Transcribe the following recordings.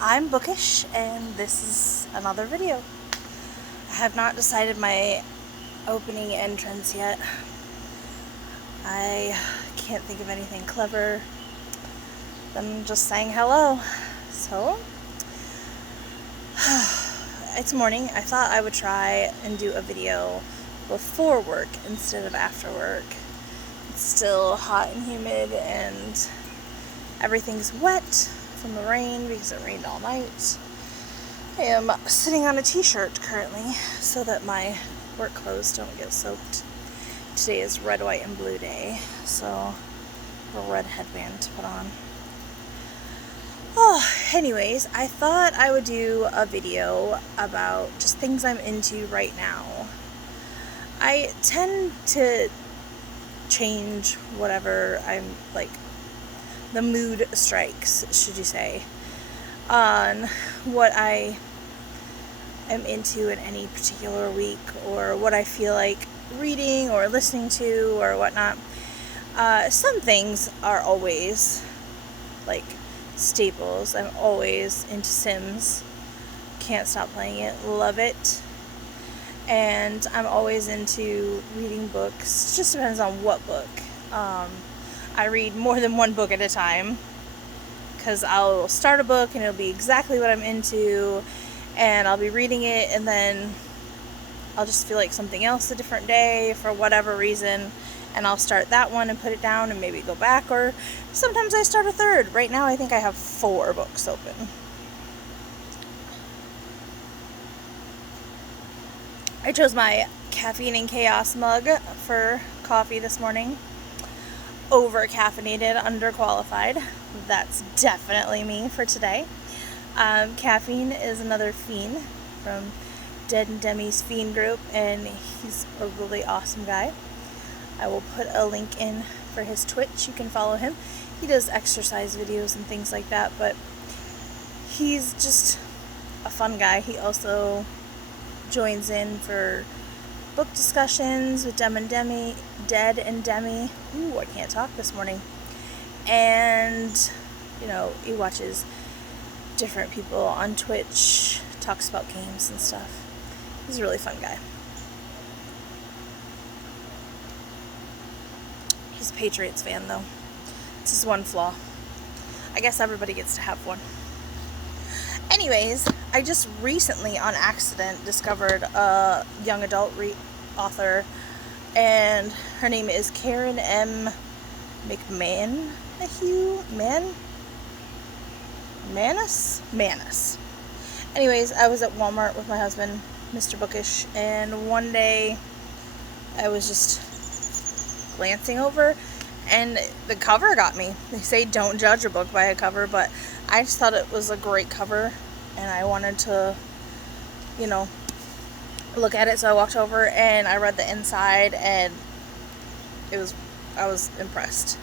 I'm Bookish, and this is another video. I have not decided my opening entrance yet. I can't think of anything clever than just saying hello. So, it's morning. I thought I would try and do a video before work instead of after work. It's still hot and humid and everything's wet from the rain because it rained all night. I am sitting on a t-shirt currently so that my work clothes don't get soaked. Today is red, white, and blue day, so a red headband to put on. Oh, anyways, I thought I would do a video about just things I'm into right now. I tend to change whatever I'm like, the mood strikes, should you say, on what I am into in any particular week or what I feel like reading or listening to or whatnot. Some things are always like staples. I'm always into Sims. Can't stop playing it. Love it. And I'm always into reading books. It just depends on what book. I read more than one book at a time because I'll start a book and it'll be exactly what I'm into and I'll be reading it and then I'll just feel like something else a different day for whatever reason and I'll start that one and put it down and maybe go back, or sometimes I start a third. Right now I think I have 4 books open. I chose my Caffeine and Chaos mug for coffee this morning. Over-caffeinated, underqualified. That's definitely me for today. Caffeine is another Fiend from Dead and Demi's Fiend group, and he's a really awesome guy. I will put a link in for his Twitch. You can follow him. He does exercise videos and things like that, but he's just a fun guy. He also joins in for book discussions with Dead and Demi. Ooh, I can't talk this morning. And, you know, he watches different people on Twitch, talks about games and stuff. He's a really fun guy. He's a Patriots fan, though. It's his one flaw. I guess everybody gets to have one. Anyways, I just recently, on accident, discovered a young adult author, and her name is Karen M. Manis. Anyways, I was at Walmart with my husband, Mr. Bookish, and one day I was just glancing over, and the cover got me. They say don't judge a book by a cover, but I just thought it was a great cover, and I wanted to, you know, look at it, so I walked over and I read the inside, and I was impressed.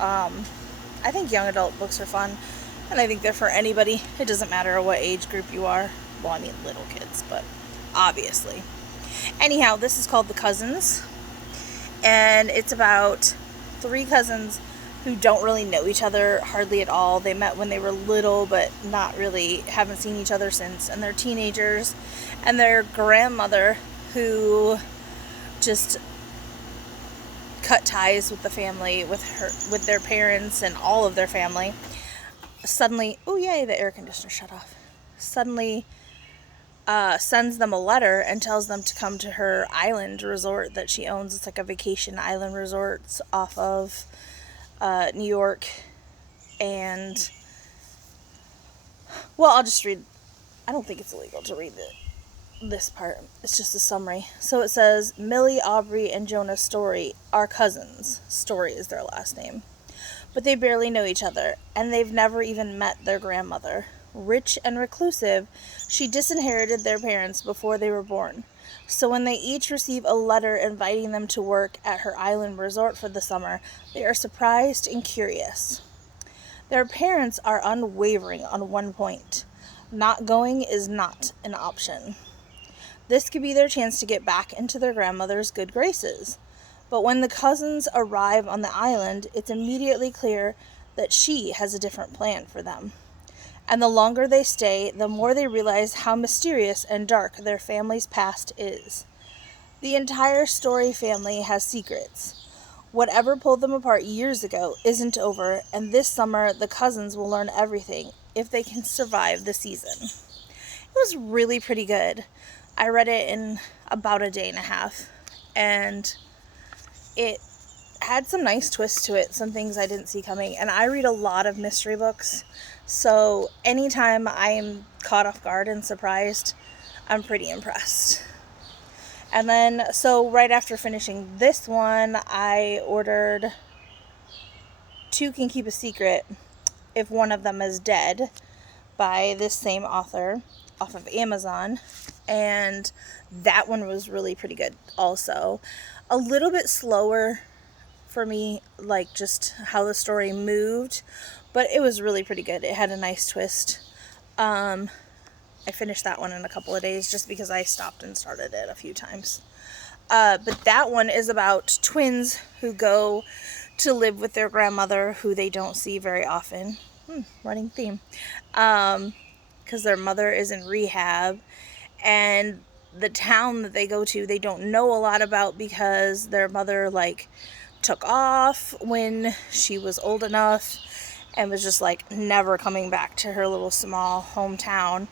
I think young adult books are fun, and I think they're for anybody. It doesn't matter what age group you are. Well, I mean little kids, but obviously. Anyhow, this is called The Cousins, and it's about 3 cousins who don't really know each other hardly at all. They met when they were little, but not really, haven't seen each other since, and they're teenagers, and their grandmother, who just cut ties with the family, with their parents and all of their family, suddenly, oh yay, the air conditioner shut off, suddenly sends them a letter and tells them to come to her island resort that she owns. It's like a vacation island resort off of New York. And, well, I'll just read. I don't think it's illegal to read this part. It's just a summary. So it says, Millie, Aubrey, and Jonah Story are cousins. Story is their last name. But they barely know each other, and they've never even met their grandmother. Rich and reclusive, she disinherited their parents before they were born. So when they each receive a letter inviting them to work at her island resort for the summer, they are surprised and curious. Their parents are unwavering on one point. Not going is not an option. This could be their chance to get back into their grandmother's good graces. But when the cousins arrive on the island, it's immediately clear that she has a different plan for them. And the longer they stay, the more they realize how mysterious and dark their family's past is. The entire Story family has secrets. Whatever pulled them apart years ago isn't over, and this summer the cousins will learn everything if they can survive the season. It was really pretty good. I read it in about a day and a half, and it had some nice twists to it, some things I didn't see coming, and I read a lot of mystery books, so anytime I am caught off guard and surprised, I'm pretty impressed. And then, so right after finishing this one, I ordered Two Can Keep a Secret If One of Them Is Dead by this same author off of Amazon, and that one was really pretty good also. A little bit slower for me, like just how the story moved, but it was really pretty good. It had a nice twist. I finished that one in a couple of days just because I stopped and started it a few times. But that one is about twins who go to live with their grandmother, who they don't see very often. Running theme. Because their mother is in rehab, and the town that they go to, they don't know a lot about because their mother, like, took off when she was old enough and was just, like, never coming back to her little small hometown.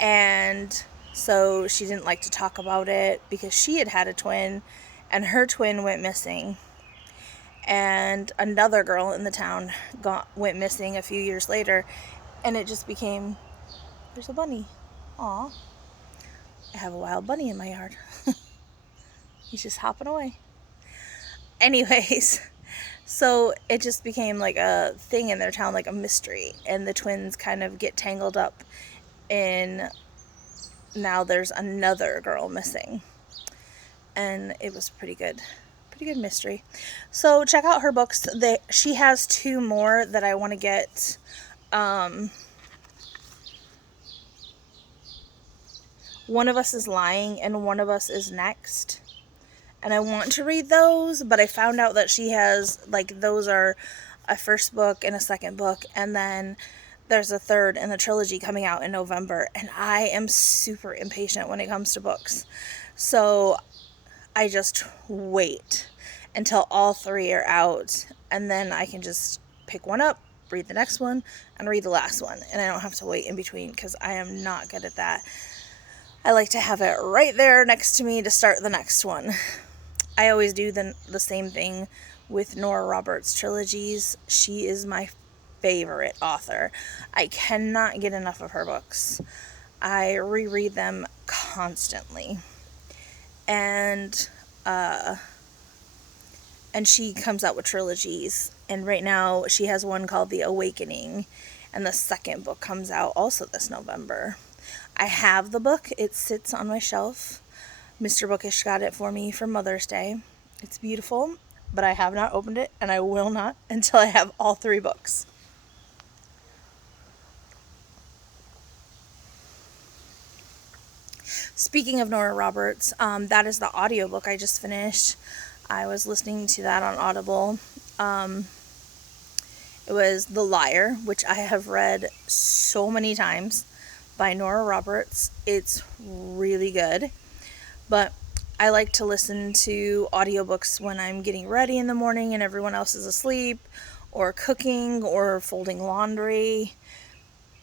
And so she didn't like to talk about it because she had had a twin, and her twin went missing. And another girl in the town went missing a few years later, and it just became, there's a bunny. Aw. I have a wild bunny in my yard. He's just hopping away. Anyways, so it just became like a thing in their town, like a mystery, and the twins kind of get tangled up in, now there's another girl missing, and it was pretty good mystery. So check out her books. She has 2 more that I want to get. One of Us Is Lying and One of Us Is Next. And I want to read those, but I found out that she has, like, those are a first book and a second book, and then there's a third in the trilogy coming out in November, and I am super impatient when it comes to books. So I just wait until all 3 are out, and then I can just pick one up, read the next one, and read the last one, and I don't have to wait in between, because I am not good at that. I like to have it right there next to me to start the next one. I always do the same thing with Nora Roberts' trilogies. She is my favorite author. I cannot get enough of her books. I reread them constantly. And she comes out with trilogies. And right now she has one called The Awakening. And the second book comes out also this November. I have the book. It sits on my shelf. Mr. Bookish got it for me for Mother's Day. It's beautiful, but I have not opened it, and I will not until I have all 3 books. Speaking of Nora Roberts, that is the audiobook I just finished. I was listening to that on Audible. It was The Liar, which I have read so many times, by Nora Roberts. It's really good. But I like to listen to audiobooks when I'm getting ready in the morning and everyone else is asleep, or cooking, or folding laundry.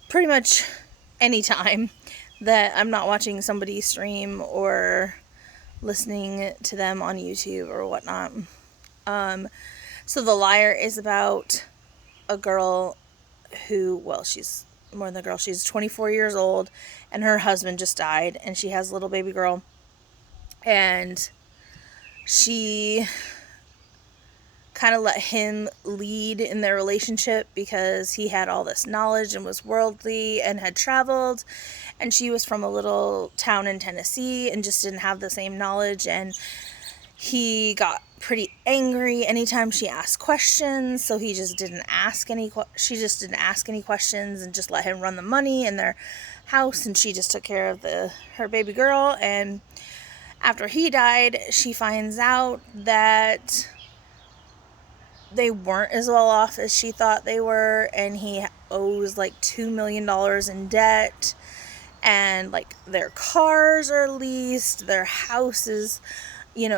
Pretty much any time that I'm not watching somebody stream or listening to them on YouTube or whatnot. So The Liar is about a girl who, well, she's more than a girl. She's 24 years old, and her husband just died, and she has a little baby girl. And she kind of let him lead in their relationship because he had all this knowledge and was worldly and had traveled, and she was from a little town in Tennessee and just didn't have the same knowledge, and he got pretty angry anytime she asked questions, so he just didn't ask any questions and just let him run the money in their house, and she just took care of her baby girl. And after he died, she finds out that they weren't as well off as she thought they were, and he owes like $2 million in debt, and like their cars are leased, their house is,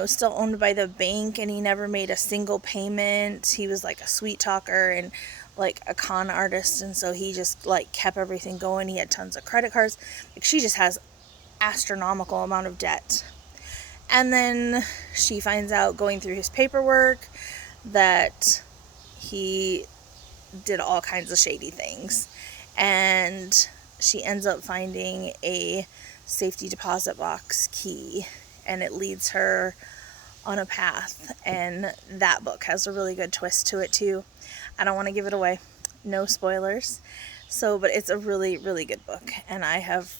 still owned by the bank, and he never made a single payment. He was like a sweet talker and like a con artist, and so he just like kept everything going. He had tons of credit cards. Like, she just has astronomical amount of debt. And then she finds out, going through his paperwork, that he did all kinds of shady things, and she ends up finding a safety deposit box key, and it leads her on a path. And that book has a really good twist to it too. I don't want to give it away, no spoilers. But it's a really, really good book, and I have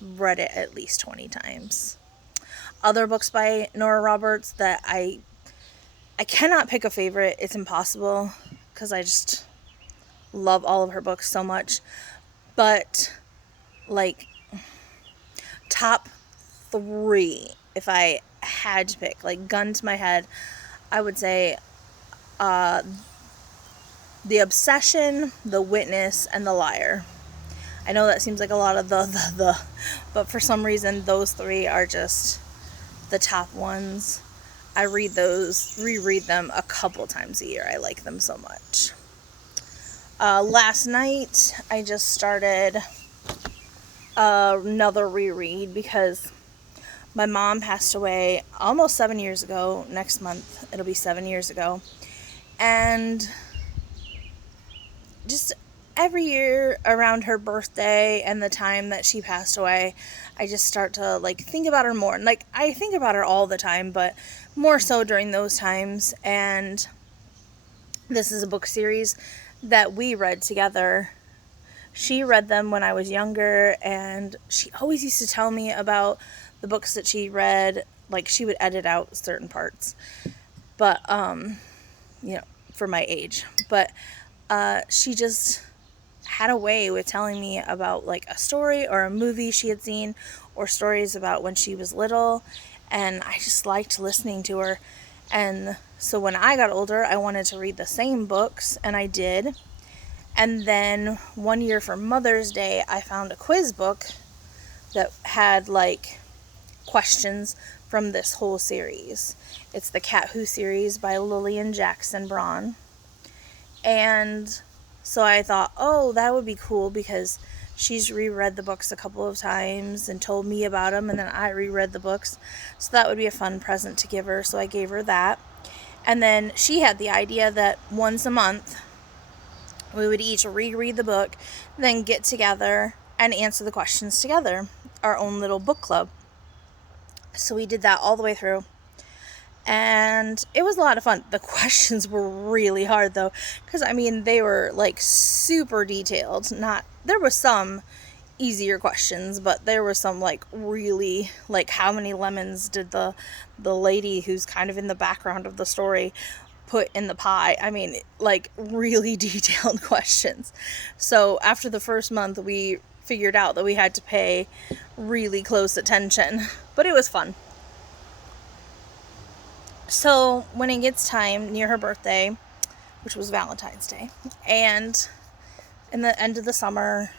read it at least 20 times. Other books by Nora Roberts that I cannot pick a favorite. It's impossible, because I just love all of her books so much. But like, top 3, if I had to pick, like gun to my head, I would say The Obsession, The Witness, and The Liar. I know that seems like a lot of the, but for some reason those 3 are just the top ones. I reread them a couple times a year. I like them so much. Last night I just started another reread, because my mom passed away almost 7 years ago. Next month it'll be 7 years ago. And just every year around her birthday and the time that she passed away, I just start to like think about her more. And like, I think about her all the time, but more so during those times. And this is a book series that we read together. She read them when I was younger, and she always used to tell me about the books that she read. Like, she would edit out certain parts, but for my age. But she just had a way with telling me about like a story or a movie she had seen, or stories about when she was little, and I just liked listening to her. And so when I got older, I wanted to read the same books, and I did. And then one year for Mother's Day, I found a quiz book that had like questions from this whole series. It's the Cat Who series by Lillian Jackson Braun. And so I thought, oh, that would be cool, because she's reread the books a couple of times and told me about them, and then I reread the books. So that would be a fun present to give her, so I gave her that. And then she had the idea that once a month we would each reread the book, then get together and answer the questions together, our own little book club. So we did that all the way through, and it was a lot of fun. The questions were really hard though, because they were like super detailed. There were some easier questions, but there were some like really, like, how many lemons did the lady who's kind of in the background of the story put in the pie? Like, really detailed questions. So after the first month, we figured out that we had to pay really close attention, but it was fun. So when it gets time near her birthday, which was Valentine's Day, and in the end of the summer,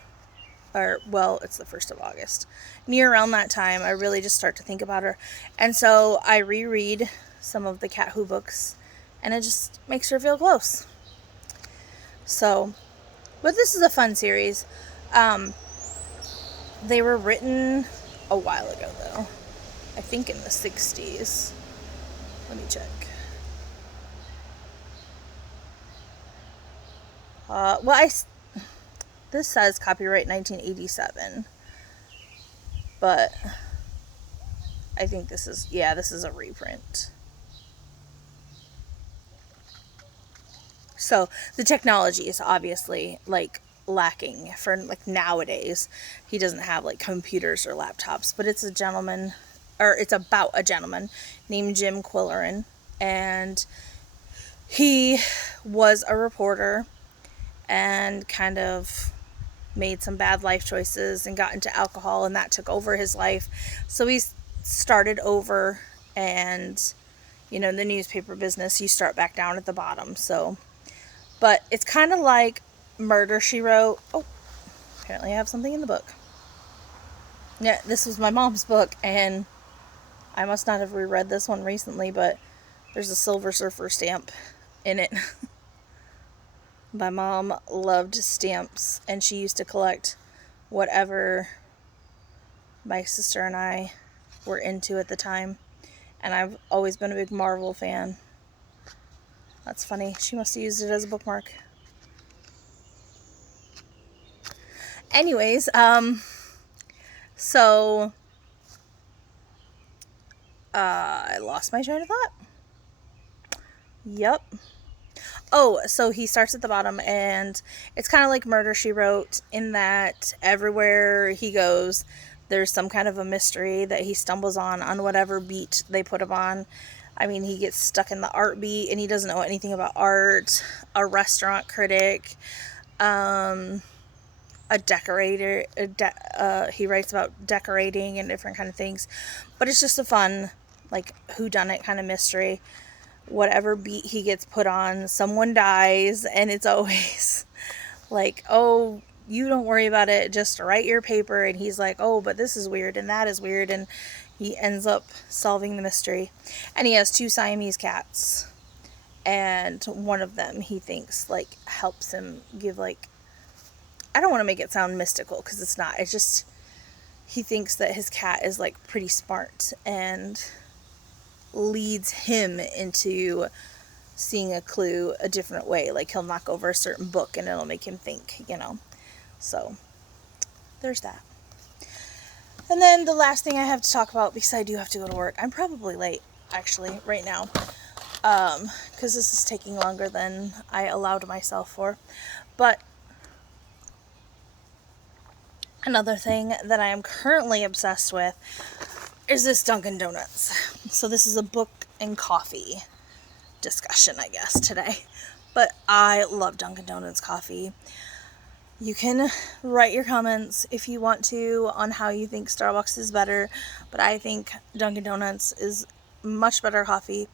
it's the 1st of August, near around that time, I really just start to think about her. And so I reread some of the Cat Who books, and it just makes her feel close. So, but this is a fun series. They were written a while ago, though. I think in the 60s. Let me check. This says copyright 1987, but I think this is a reprint. So the technology is obviously like lacking for like nowadays. He doesn't have like computers or laptops, but it's about a gentleman named Jim Quillerin, and he was a reporter and kind of made some bad life choices and got into alcohol, and that took over his life. So he started over and, you know, in the newspaper business, you start back down at the bottom. So, but it's kind of like Murder, She Wrote. Oh, apparently I have something in the book. Yeah, this was my mom's book, and I must not have reread this one recently, but there's a Silver Surfer stamp in it. My mom loved stamps, and she used to collect whatever my sister and I were into at the time. And I've always been a big Marvel fan. That's funny. She must have used it as a bookmark. Anyways, so I lost my train of thought. Yep. Oh, so he starts at the bottom, and it's kind of like Murder, She Wrote, in that everywhere he goes, there's some kind of a mystery that he stumbles on whatever beat they put him on. I mean, he gets stuck in the art beat, and he doesn't know anything about art. A restaurant critic, a decorator. He writes about decorating and different kind of things, but it's just a fun, like, whodunit kind of mystery. Whatever beat he gets put on, someone dies, and it's always like, oh, you don't worry about it, just write your paper. And he's like, oh, but this is weird and that is weird, and he ends up solving the mystery. And he has 2 Siamese cats, and one of them he thinks, like, helps him give, like, I don't want to make it sound mystical, because it's not. It's just, he thinks that his cat is, like, pretty smart, and leads him into seeing a clue a different way. Like, he'll knock over a certain book and it'll make him think, you know. So there's that. And then the last thing I have to talk about, because I do have to go to work. I'm probably late, actually, right now, because this is taking longer than I allowed myself for. But another thing that I am currently obsessed with is this Dunkin' Donuts. So this is a book and coffee discussion, I guess, today. But I love Dunkin' Donuts coffee. You can write your comments if you want to on how you think Starbucks is better, but I think Dunkin' Donuts is much better coffee.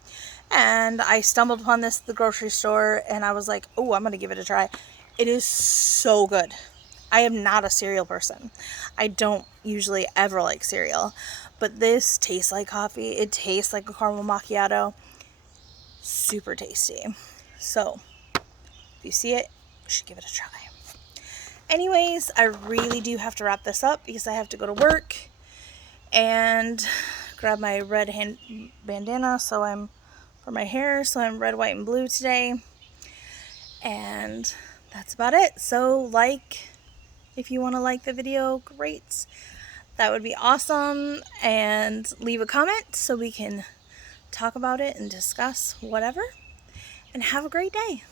And I stumbled upon this at the grocery store, and I was like, oh, I'm going to give it a try. It is so good. I am not a cereal person. I don't usually ever like cereal, but this tastes like coffee. It tastes like a caramel macchiato. Super tasty. So, if you see it, you should give it a try. Anyways, I really do have to wrap this up because I have to go to work and grab my red bandana for my hair, so I'm red, white, and blue today. And that's about it. So, if you want to like the video, great. That would be awesome. And leave a comment so we can talk about it and discuss whatever. And have a great day.